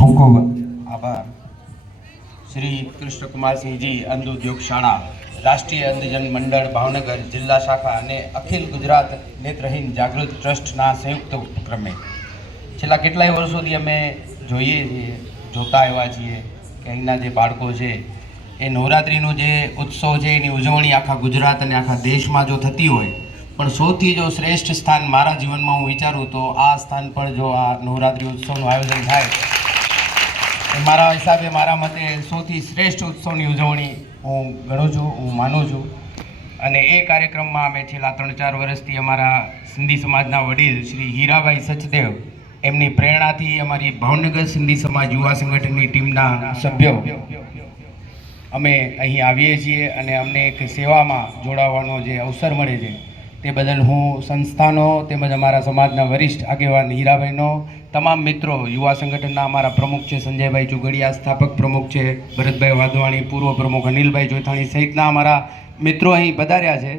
ખૂબ ખૂબ આભાર. શ્રી કૃષ્ણકુમારસિંહજી, અંધ ઉદ્યોગ શાળા, રાષ્ટ્રીય અંધજન મંડળ ભાવનગર જિલ્લા શાખા અને અખિલ ગુજરાત નેત્રહીન જાગૃત ટ્રસ્ટના સંયુક્ત ઉપક્રમે છેલ્લા કેટલાય વર્ષોથી અમે જોતા આવ્યા છીએ કે અહીંના જે બાળકો છે એ નવરાત્રિનો જે ઉત્સવ છે એની ઉજવણી આખા ગુજરાત અને આખા દેશમાં જો થતી હોય, પણ સૌથી જો શ્રેષ્ઠ સ્થાન મારા જીવનમાં હું વિચારું તો આ સ્થાન પર જો આ નવરાત્રિ ઉત્સવનું આયોજન થાય એ મારા હિસાબે, મારા મતે સૌથી શ્રેષ્ઠ ઉત્સવની ઉજવણી હું ગણું છું, હું માનું છું. અને એ કાર્યક્રમમાં અમે છેલ્લા 3-4 વર્ષથી અમારા સિંધી સમાજના વડીલ શ્રી હીરાભાઈ સચદેવ એમની પ્રેરણાથી અમારી ભાવનગર સિંધી સમાજ યુવા સંગઠનની ટીમના સભ્યો અમે અહીં આવીએ છીએ અને અમને એક સેવામાં જોડાવાનો જે અવસર મળે છે તે બદલ હું સંસ્થાનો તેમજ અમારા સમાજના વરિષ્ઠ આગેવાન હીરાભાઈનો, તમામ મિત્રો, યુવા સંગઠનના અમારા પ્રમુખ છે સંજયભાઈ ચુગડિયા, સ્થાપક પ્રમુખ છે ભરતભાઈ વાધવાણી, પૂર્વ પ્રમુખ અનિલભાઈ જોથાણી સહિતના અમારા મિત્રો અહીં પધાર્યા છે.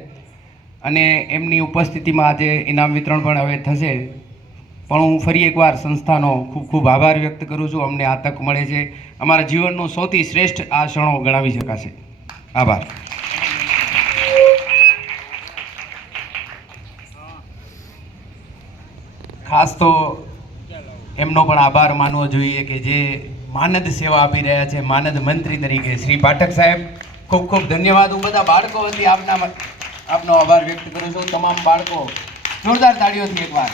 અને એમની ઉપસ્થિતિમાં આજે ઇનામ વિતરણ પણ હવે થશે. પણ હું ફરી એકવાર સંસ્થાનો ખૂબ ખૂબ આભાર વ્યક્ત કરું છું. અમને આ તક મળે છે, અમારા જીવનનું સૌથી શ્રેષ્ઠ આ ક્ષણો ગણાવી શકાશે. આભાર. ખાસ તો એમનો પણ આભાર માનવો જોઈએ કે જે માનદ સેવા આપી રહ્યા છે, માનદ મંત્રી તરીકે શ્રી પાઠક સાહેબ, ખૂબ ખૂબ ધન્યવાદ. હું બધા બાળકો વતી આપનો આભાર વ્યક્ત કરું છું. તમામ બાળકો જોરદાર તાળીઓથી એકવાર.